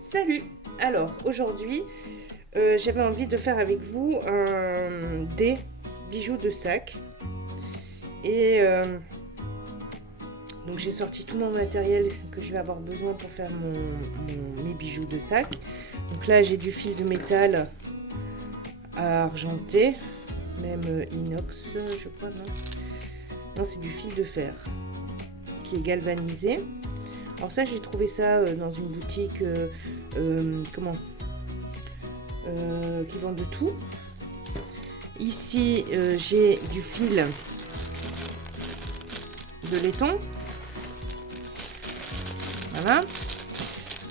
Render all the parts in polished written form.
Salut! Alors aujourd'hui j'avais envie de faire avec vous des bijoux de sac et donc j'ai sorti tout mon matériel que je vais avoir besoin pour faire mes bijoux de sac. Donc là j'ai du fil de métal argenté, même inox je crois, non c'est du fil de fer qui est galvanisé. Alors ça j'ai trouvé ça dans une boutique qui vend de tout. Ici j'ai du fil de laiton. Voilà.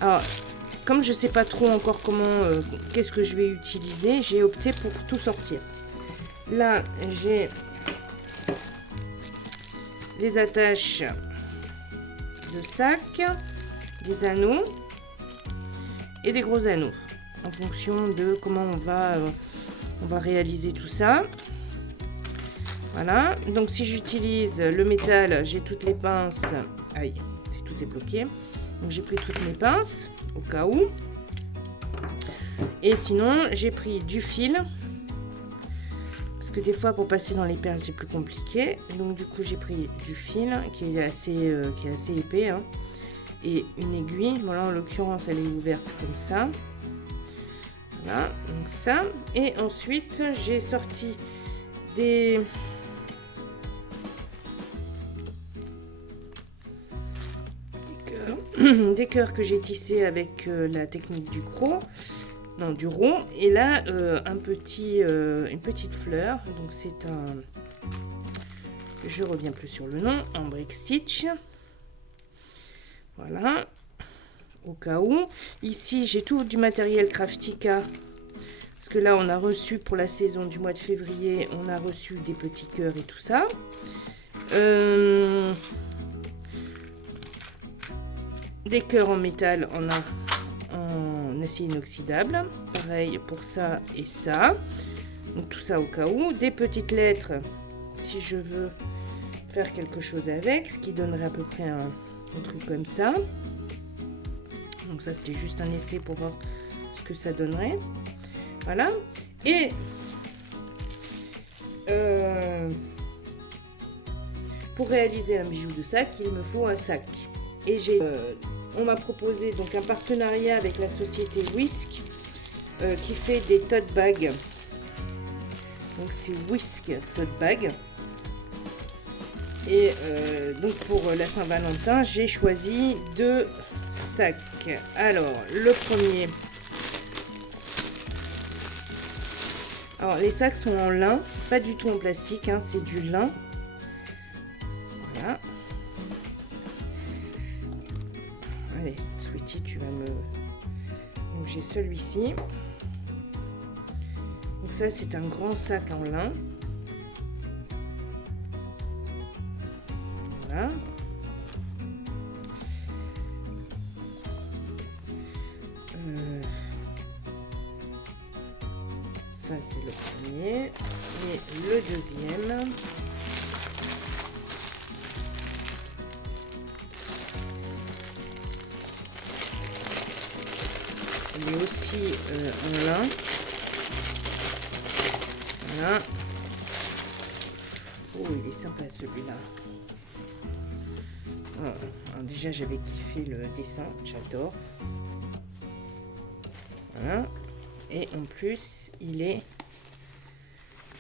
Alors comme je sais pas trop encore qu'est-ce que je vais utiliser, j'ai opté pour tout sortir. Là j'ai les attaches de sac, des anneaux et des gros anneaux en fonction de comment on va réaliser tout ça. Voilà, donc si j'utilise le métal, j'ai toutes les pinces. Aïe, tout est bloqué. Donc j'ai pris toutes mes pinces au cas où. Et sinon j'ai pris du fil parce que des fois pour passer dans les perles c'est plus compliqué. Donc du coup j'ai pris du fil qui est assez épais, hein, et une aiguille. Bon là en l'occurrence elle est ouverte comme ça. Voilà, donc ça. Et ensuite j'ai sorti des cœurs que j'ai tissés avec la technique du croc. Non, du rond. Et là, une petite fleur. Donc c'est un... Je reviens plus sur le nom. En brick stitch. Voilà. Au cas où. Ici, j'ai tout du matériel Craftica. Parce que là, on a reçu pour la saison du mois de février, on a reçu des petits cœurs et tout ça. Des cœurs en métal, on a en acier inoxydable, pareil pour ça et ça, donc tout ça au cas où. Des petites lettres si je veux faire quelque chose avec, ce qui donnerait à peu près un truc comme ça. Donc ça c'était juste un essai pour voir ce que ça donnerait. Voilà. Et pour réaliser un bijou de sac, il me faut un sac. Et on m'a proposé donc un partenariat avec la société Whisk qui fait des tote bags. Donc c'est Whisk tote bag. Et donc pour la Saint-Valentin, j'ai choisi 2 sacs. Alors le premier. Alors les sacs sont en lin, pas du tout en plastique, hein, c'est du lin. Voilà. Allez, Sweetie, tu vas me... Donc j'ai celui-ci. Donc ça, c'est un grand sac en lin. Voilà. Ça, c'est le premier. Et le deuxième... Il est aussi en lin. Voilà. Oh, il est sympa celui-là. Oh, déjà, j'avais kiffé le dessin. J'adore. Voilà. Et en plus, il est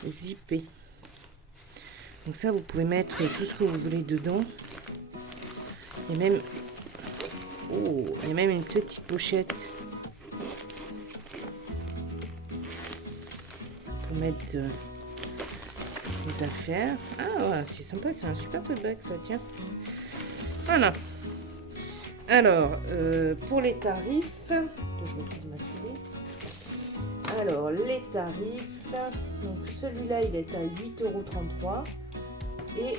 zippé. Donc ça, vous pouvez mettre tout ce que vous voulez dedans. Il y a même... Oh, il y a même une petite pochette. Pour mettre des affaires. Ah ouais, c'est sympa, c'est un super tote bag ça, tiens. Voilà. Alors, pour les tarifs, que je retrouve ma souris. Alors, les tarifs, donc celui-là il est à 8,33 € et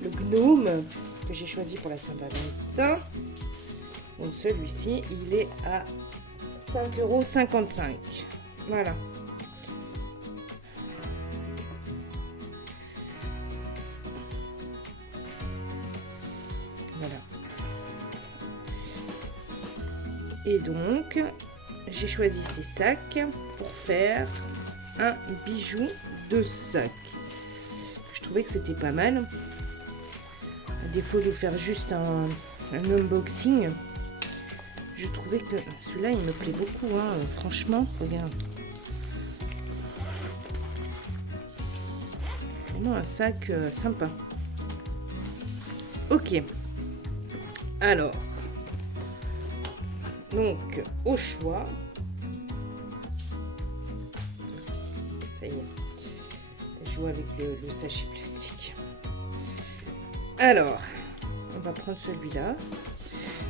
le gnome que j'ai choisi pour la Saint-Valentin, donc celui-ci il est à 5,55 €. Voilà. Voilà. Et donc, j'ai choisi ces sacs pour faire un bijou de sac. Je trouvais que c'était pas mal. À défaut de faire juste un unboxing, je trouvais que celui-là, il me plaît beaucoup. Hein. Franchement, regarde. Vraiment un sac sympa. Ok. Alors, donc, au choix. Ça y est. Je joue avec le sachet plastique. Alors, on va prendre celui-là.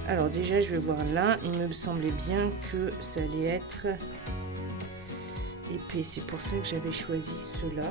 Alors déjà, je vais voir là. Il me semblait bien que ça allait être épais. C'est pour ça que j'avais choisi ceux-là.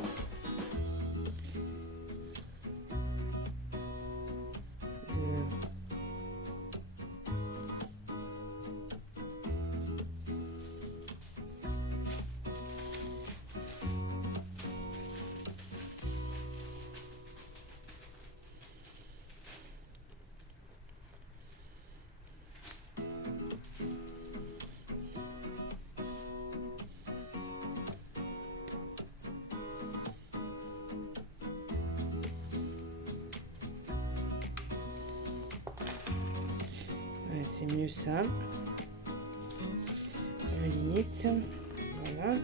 C'est mieux ça. À la limite. Voilà.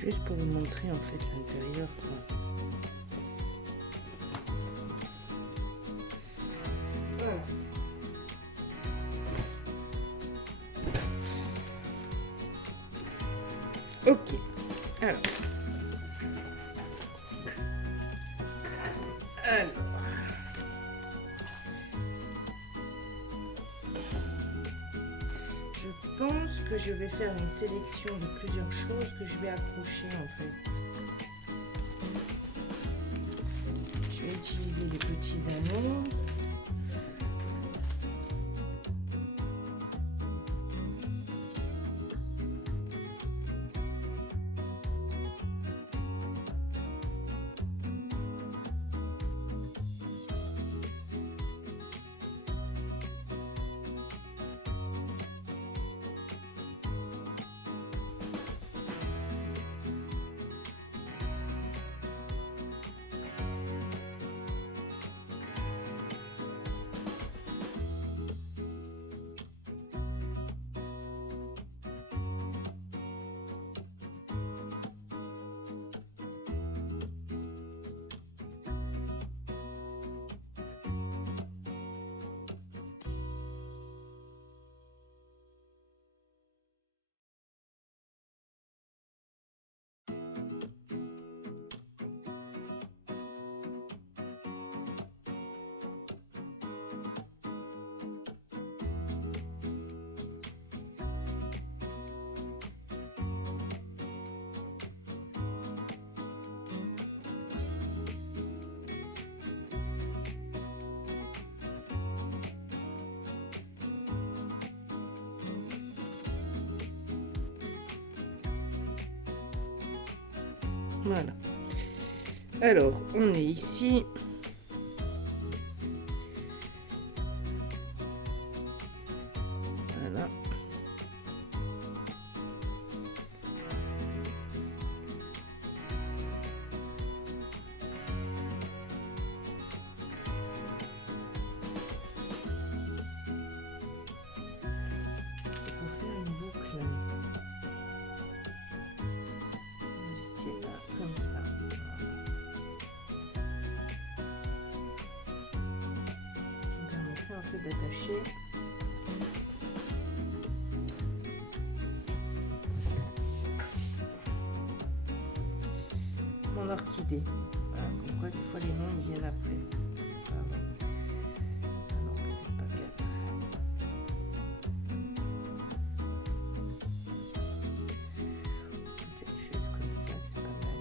Juste pour vous montrer en fait l'intérieur. Ok, alors, je pense que je vais faire une sélection de plusieurs choses que je vais accrocher en fait. Je vais utiliser les petits anneaux. Voilà. Alors, on est ici. Voilà. D'attacher. Mon orchidée. Voilà, comme quoi des fois les noms viennent après. Ah ouais. Alors peut-être pas 4. Peut-être juste comme ça, c'est pas mal.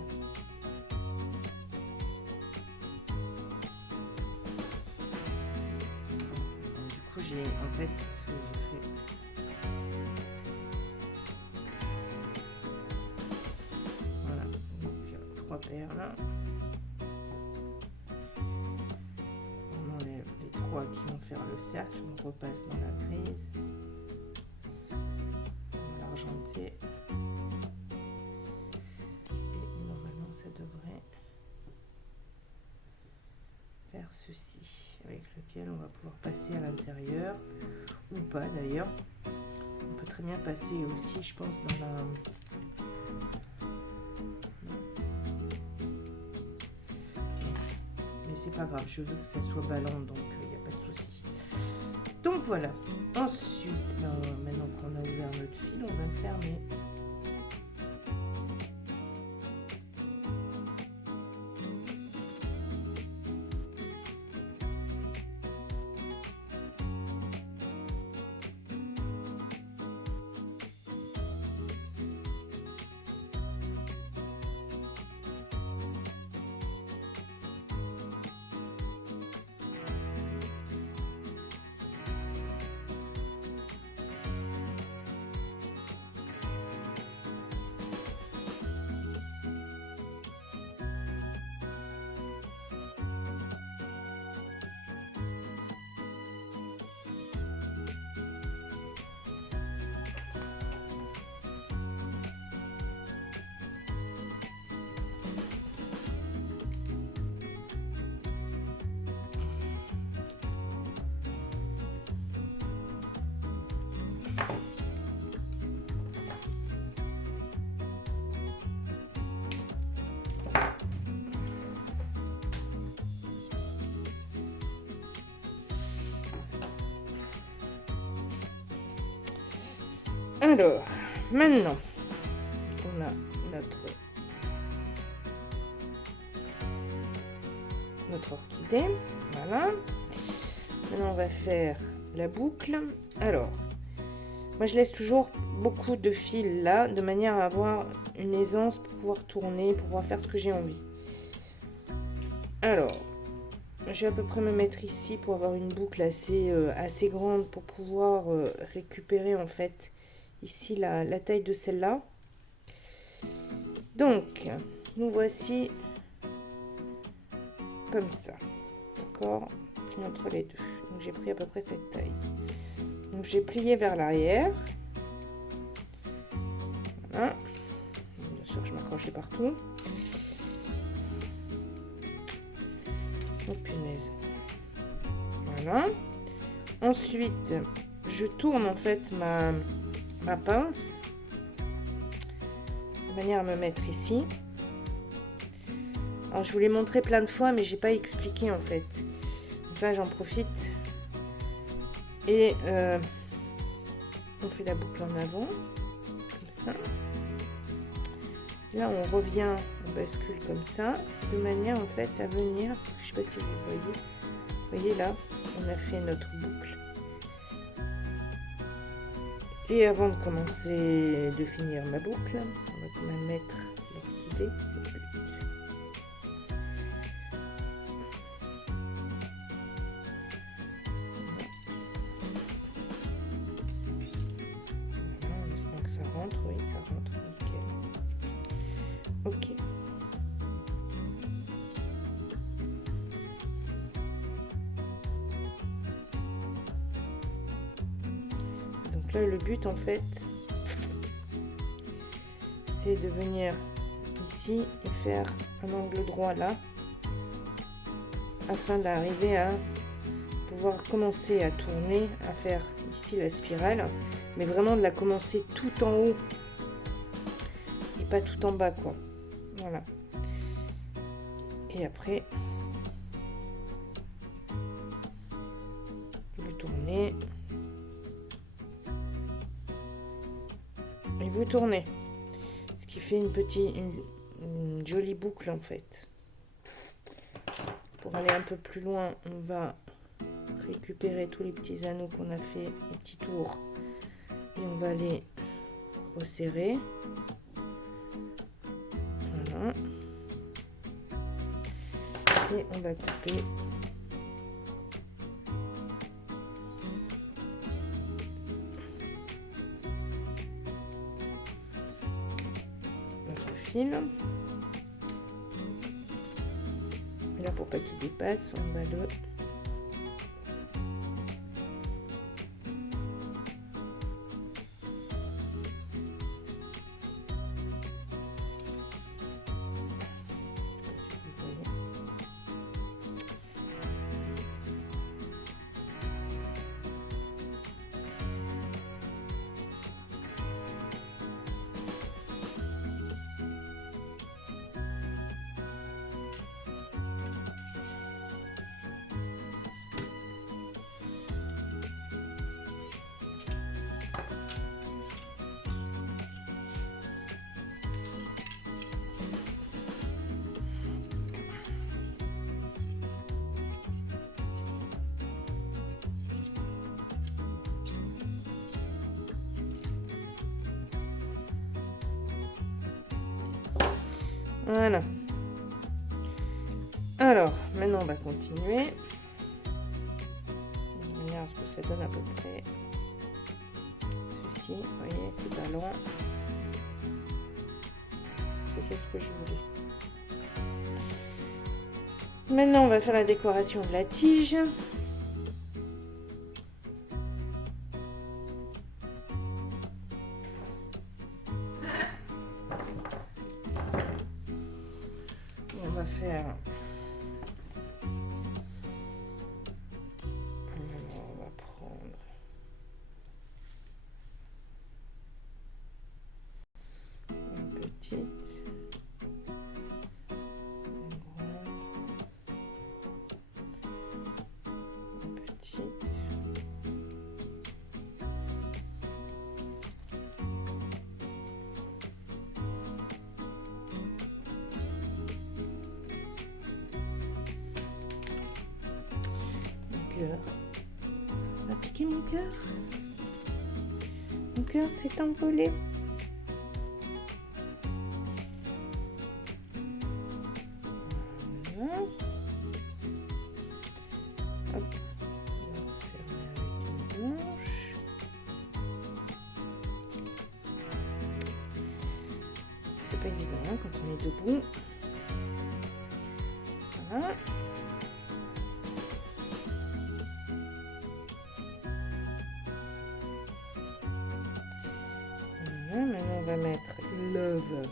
j'ai en fait ce que j'ai fait. Voilà, donc 3 perles. On enlève les 3 qui vont faire le cercle, on repasse dans la grise. On va l'argenter. Et normalement ça devrait faire ceci, avec lequel on va pouvoir passer à l'intérieur, ou pas d'ailleurs. On peut très bien passer aussi, je pense, dans la... Mais c'est pas grave, je veux que ça soit ballant, donc il n'y a pas de souci. Donc voilà. Ensuite, maintenant qu'on a ouvert notre fil, on va le fermer. Alors, maintenant, on a notre orchidée. Voilà. Maintenant, on va faire la boucle. Alors, moi, je laisse toujours beaucoup de fils là, de manière à avoir une aisance pour pouvoir tourner, pour pouvoir faire ce que j'ai envie. Alors, je vais à peu près me mettre ici pour avoir une boucle assez grande pour pouvoir récupérer en fait ici la taille de celle-là. Donc, nous voici comme ça. D'accord, entre les deux. Donc, j'ai pris à peu près cette taille. Donc, j'ai plié vers l'arrière. Voilà. Bien sûr que je m'accroche partout. Oh punaise. Voilà. Ensuite, je tourne en fait ma pince de manière à me mettre ici. Alors je vous l'ai montré plein de fois, mais j'ai pas expliqué en fait. Donc là j'en profite et on fait la boucle en avant comme ça. Là on revient, on bascule comme ça, de manière en fait à venir. Je sais pas si vous voyez. Vous voyez là, on a fait notre boucle. Et avant de commencer de finir ma boucle, on va quand même mettre l'orchidée. Voilà, en espérant que ça rentre, oui, ça rentre, nickel. Ok. Donc là, le but en fait, c'est de venir ici et faire un angle droit là, afin d'arriver à pouvoir commencer à tourner, à faire ici la spirale, mais vraiment de la commencer tout en haut et pas tout en bas, quoi. Voilà. Et après, vous tournez et vous tournez, ce qui fait une jolie boucle en fait. Pour aller un peu plus loin, on va récupérer tous les petits anneaux qu'on a fait, les petits tours, et on va les resserrer. Voilà. Et on va couper fil. Là, pour pas qu'il dépasse, on va le... Voilà. Alors, maintenant on va continuer. On va regarder ce que ça donne à peu près. Ceci, vous voyez, c'est pas loin. C'est ce que je voulais. Maintenant, on va faire la décoration de la tige. On va faire... Alors, on va prendre... une petite... une grande... une petite... cœur. On a piqué mon cœur. Mon cœur s'est envolé. Voilà. Hop. On va fermer avec une blanche. C'est pas évident hein, quand on est debout. Voilà. Maintenant, on va mettre love.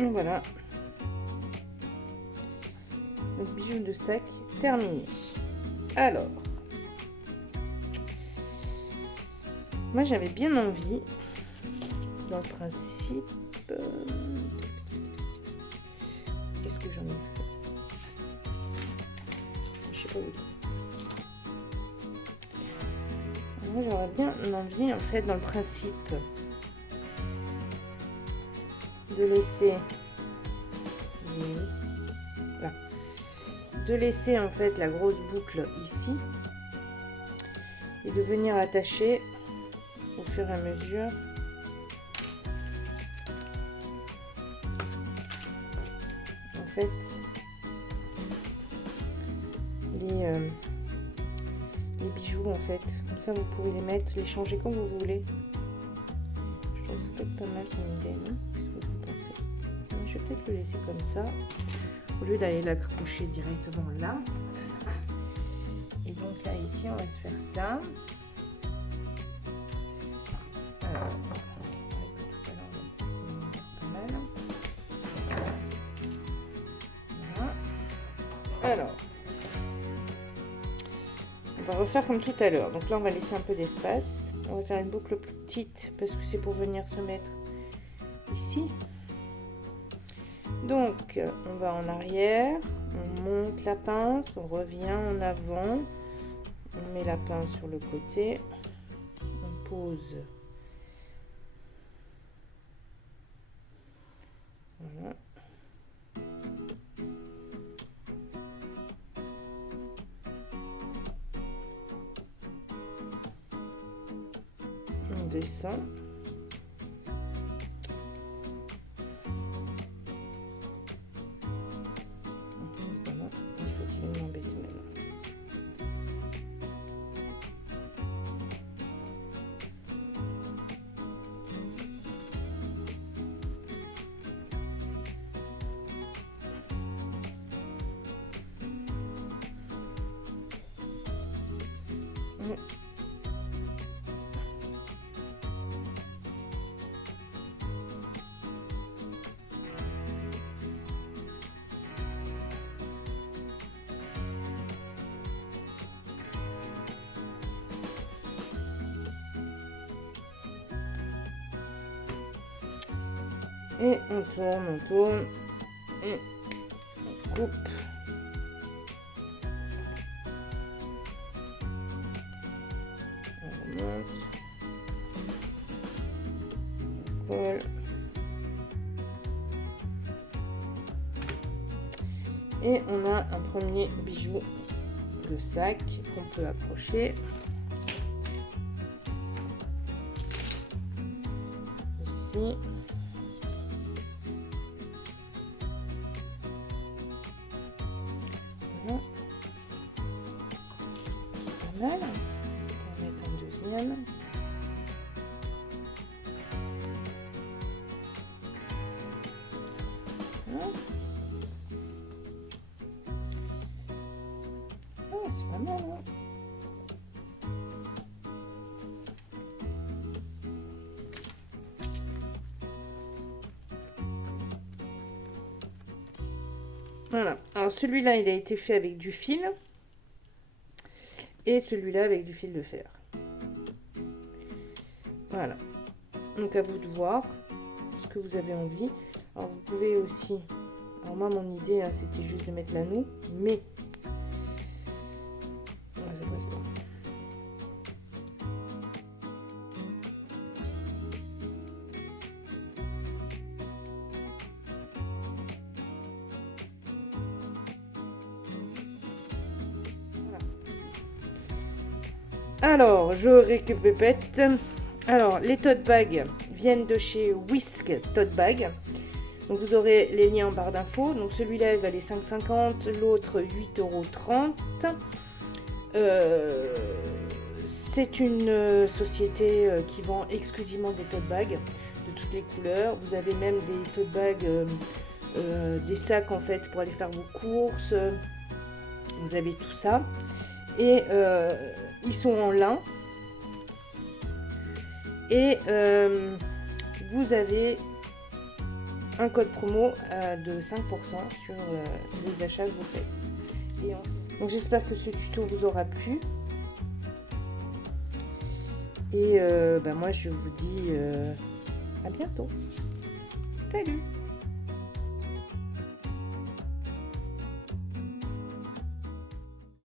Et voilà. Notre bijou de sac terminé. Alors, moi j'avais bien envie, dans le principe, qu'est-ce que j'en ai fait? Je sais pas où. Moi j'aurais bien envie en fait dans le principe de laisser là, de laisser en fait la grosse boucle ici et de venir attacher au fur et à mesure en fait les bijoux en fait. Comme ça vous pouvez les mettre, les changer comme vous voulez. Je trouve que ça peut être pas mal comme idée, non? Qu'est-ce que vous pensez? Je vais peut-être le laisser comme ça, au lieu d'aller l'accrocher directement là. Et donc là ici on va se faire ça. Alors, tout à l'heure on va se passer pas mal. Voilà. Alors, on va refaire comme tout à l'heure. Donc là on va laisser un peu d'espace. On va faire une boucle plus petite parce que c'est pour venir se mettre ici. Donc on va en arrière, on monte la pince, on revient en avant, on met la pince sur le côté, on pose. Voilà. On descend. Voilà. Il faut qu'il vienne m'embêter maintenant. Et on tourne et on coupe. On remonte. On colle. Et on a un premier bijou de sac qu'on peut accrocher. Ici. Voilà. C'est pas mal. On va mettre un deuxième. Voilà. Ah, c'est pas mal, hein. Voilà, alors celui-là il a été fait avec du fil et celui-là avec du fil de fer. Voilà, donc à vous de voir ce que vous avez envie. Alors vous pouvez aussi, alors moi mon idée hein, c'était juste de mettre l'anneau, mais ouais, ça passe pas. Alors, je récupépète. Alors, les tote bags viennent de chez Whisk Tote Bag. Donc, vous aurez les liens en barre d'infos. Donc, celui-là, il valait 5,50 €, l'autre 8,30 €. C'est une société qui vend exclusivement des tote bags de toutes les couleurs. Vous avez même des tote bags, des sacs en fait pour aller faire vos courses. Vous avez tout ça. Et ils sont en lin et vous avez un code promo de 5% sur les achats que vous faites. Donc j'espère que ce tuto vous aura plu et moi je vous dis à bientôt. Salut!